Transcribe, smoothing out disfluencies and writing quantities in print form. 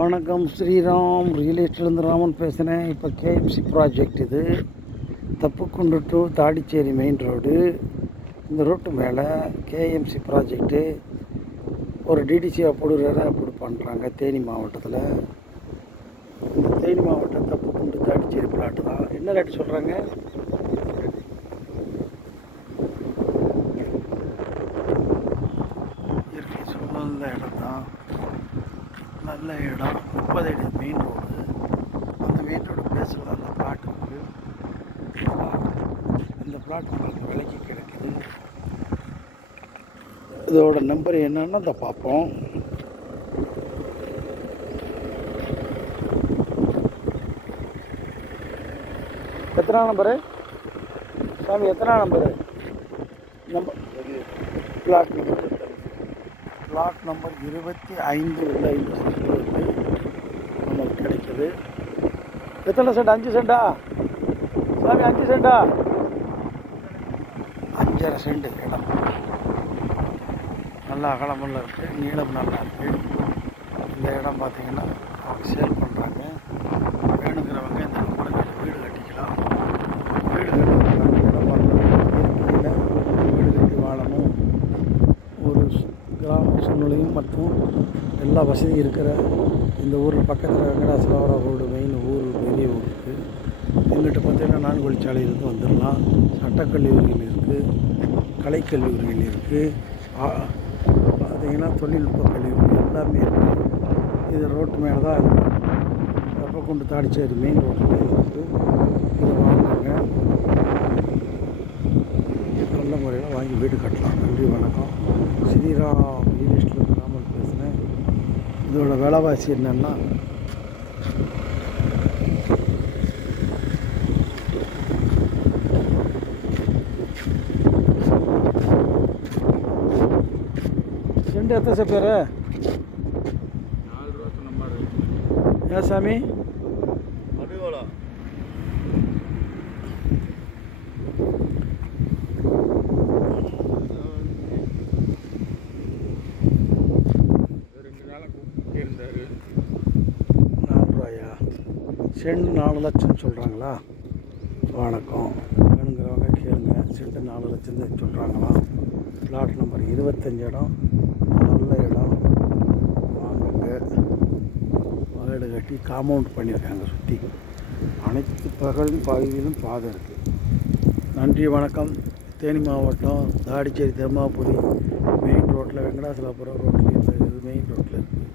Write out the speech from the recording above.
வணக்கம், ஸ்ரீராம் ரியல் எஸ்டேட்லேருந்து ராமன் பேசுகிறேன். இப்போ கேஎம்சி ப்ராஜெக்ட் இது. Thappukundu to Thadicherry main road. இந்த ரோட்டு மேலே கேஎம்சி ப்ராஜெக்ட்டு ஒரு டிடிசியாக அப்படி பண்ணுறாங்க தேனி மாவட்டத்தில். இந்த தேனி மாவட்டம் தப்புக்குண்டு தாடிச்சேரி பிளாட்டு தான். என்ன ரேட்டு சொல்கிறாங்க? இயற்கை சூழ்நிலை இடம் தான், நல்ல இடம். 30 அடி மெயின் ரோடு. அந்த மெயின் ரோடு பேஸில் அந்த பிளாட் இருக்குது. இந்த பிளாட் நம்மளுக்கு விலைக்கு கிடைக்குது. இதோட நம்பர் என்னன்னா அதை பார்ப்போம். எத்தனை நம்பரு சாமி? எத்தனை நம்பரு? நம்பர் பிளாட் நம்பர் 25 உள்ள இந்த நம்மளுக்கு கிடைக்குது. எத்தனை சென்ட்? 5 சென்டா சாமி? 5 சென்டா? 5.5 சென்ட் இடம். நல்லா அகலமெல்லாம் இருக்குது, நீளம் நல்லா இருக்குது. இந்த இடம் பார்த்திங்கன்னா அவங்க சேல் பண்ணுறாங்க. வேணுங்கிறவங்க இந்த நம்பருக்கு வீடு கட்டிக்கலாம். வீடு கட்டுறாங்க. இடம் பார்க்குறாங்க. வீடு கட்டி வாழணும். ஒரு கிராம சூழ்நிலையும் மற்றும் எல்லா வசதியும் இருக்கிற இந்த ஊரில் பக்கத்தில் வெங்கடாசலவரா ரோடு மெயின் ஊர், பெரிய ஊர் இருக்குது. எங்கிட்ட பார்த்தீங்கன்னா 4 வழிச்சாலையிலேருந்து வந்துடலாம். சட்டக்கல்லூரிகள் இருக்குது, கலைக்கல்லூரிகள் இருக்குது, பார்த்திங்கன்னா தொழில்நுட்ப கல்லூரி எல்லாமே இருக்குது. இது ரோட்டு மேலே தான் இருக்குது. தப்புக்குண்டு தாடிச்சேரி மெயின் ரோட்டில் இருக்குது. இதை வாங்குவாங்க, நல்ல முறையில் வாங்கி வீடு கட்டலாம். நன்றி, வணக்கம். ஸ்ரீராம் ரியல் எஸ்டேட்லேருந்து ராமன் பேசுகிறேன். இதோட விலைவாசி என்னென்னா, செண்டு எத்தனை பேர்? 4 ரூபா நம்பர். ஏன் சாமி? அதுவோலா 2 நாளாக கூப்பிட்டே இருந்தார். 4 ரூபாயா? செண்டு 4 லட்சம் சொல்கிறாங்களா? வணக்கம், வேணுங்கிறவங்க கேளுங்க. செண்டு 4 லட்சம் சொல்கிறாங்களாம். பிளாட் நம்பர் 25 இடம், நல்ல இடம். வாங்குங்க. வீடு கட்டி காம்பவுண்ட் பண்ணியிருக்காங்க. சுற்றி அனைத்து பகுதியிலும் பாதை இருக்குது. நன்றி, வணக்கம். தேனி மாவட்டம் தாடிச்சேரி தர்மாபுரி மெயின் ரோட்டில் வெங்கடாசலாபுரம் ரோட்டில் மெயின் ரோட்டில் இருக்குது.